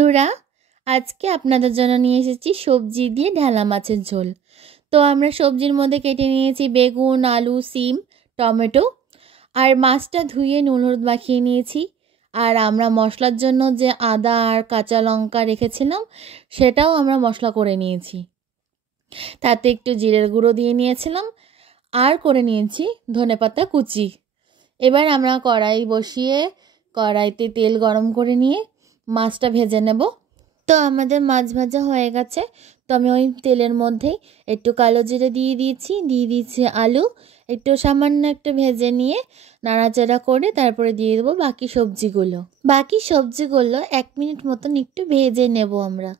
বন্ধুরা, আজকে আপনাদের জন্য নিয়ে এসেছি সবজি দিয়ে ঢেলা মাছের ঝোল। তো আমরা সবজির মধ্যে কেটে নিয়েছি বেগুন, আলু, সিম, টমেটো আর মাছটা ধুয়ে নুন হলুদ মাখিয়ে নিয়েছি। আর আমরা মশলার জন্য যে আদা আর কাঁচা লঙ্কা রেখেছিলাম সেটাও আমরা মশলা করে নিয়েছি। তাতে একটু জিরের গুঁড়ো দিয়ে নিয়েছিলাম আর করে নিয়েছি ধনেপাতা কুচি। এবার আমরা কড়াই বসিয়ে কড়াইতে তেল গরম করে নিয়ে মাছটা ভেজে নেব। তো আমাদের মাছ ভাজা হয়ে গেছে। তো আমি ওই তেলের মধ্যেই একটু কালো জিরে দিয়ে দিয়েছি আলু, একটু সামান্য একটু ভেজে নিয়ে নাড়াচাড়া করে তারপরে দিয়ে দেবো বাকি সবজিগুলো 1 মিনিট মতন একটু ভেজে নেব আমরা।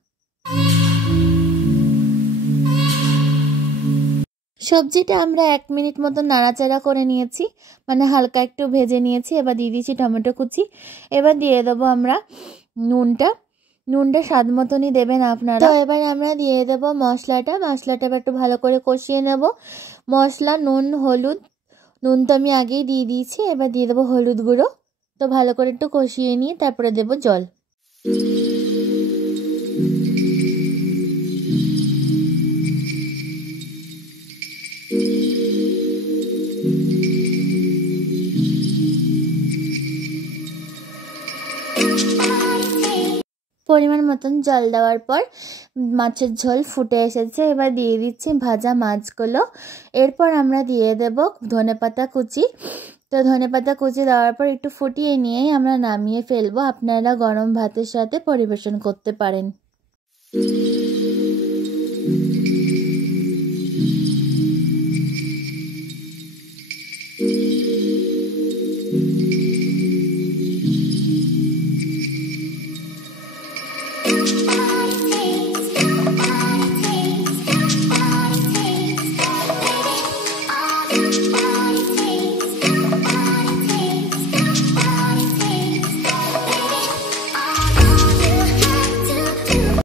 সবজিটা আমরা 1 মিনিট মতো নাড়াচাড়া করে নিয়েছি, মানে হালকা একটু ভেজে নিয়েছি। এবার দিয়ে দিয়েছি টমেটো কুচি। এবার দিয়ে দেবো আমরা নুনটা স্বাদ মতনই দেবেন আপনারা। তো এবার আমরা দিয়ে দেবো মশলাটা একটু ভালো করে কষিয়ে নেব। মশলা, নুন তো আমি আগেই দিয়ে দিয়েছি। এবার দিয়ে দেবো হলুদ গুঁড়ো। তো ভালো করে একটু কষিয়ে নিয়ে তারপরে দেবো জল। পরিমাণ মতন জল দেওয়ার পর মাছের ঝোল ফুটে এসেছে। এবার দিয়ে দিচ্ছি ভাজা মাছগুলো। এরপর আমরা দিয়ে দেব ধনেপাতা কুচি। তো ধনেপাতা কুচি দেওয়ার পর একটু ফুটিয়ে নিয়েই আমরা নামিয়ে ফেলবো। আপনারা গরম ভাতের সাথে পরিবেশন করতে পারেন।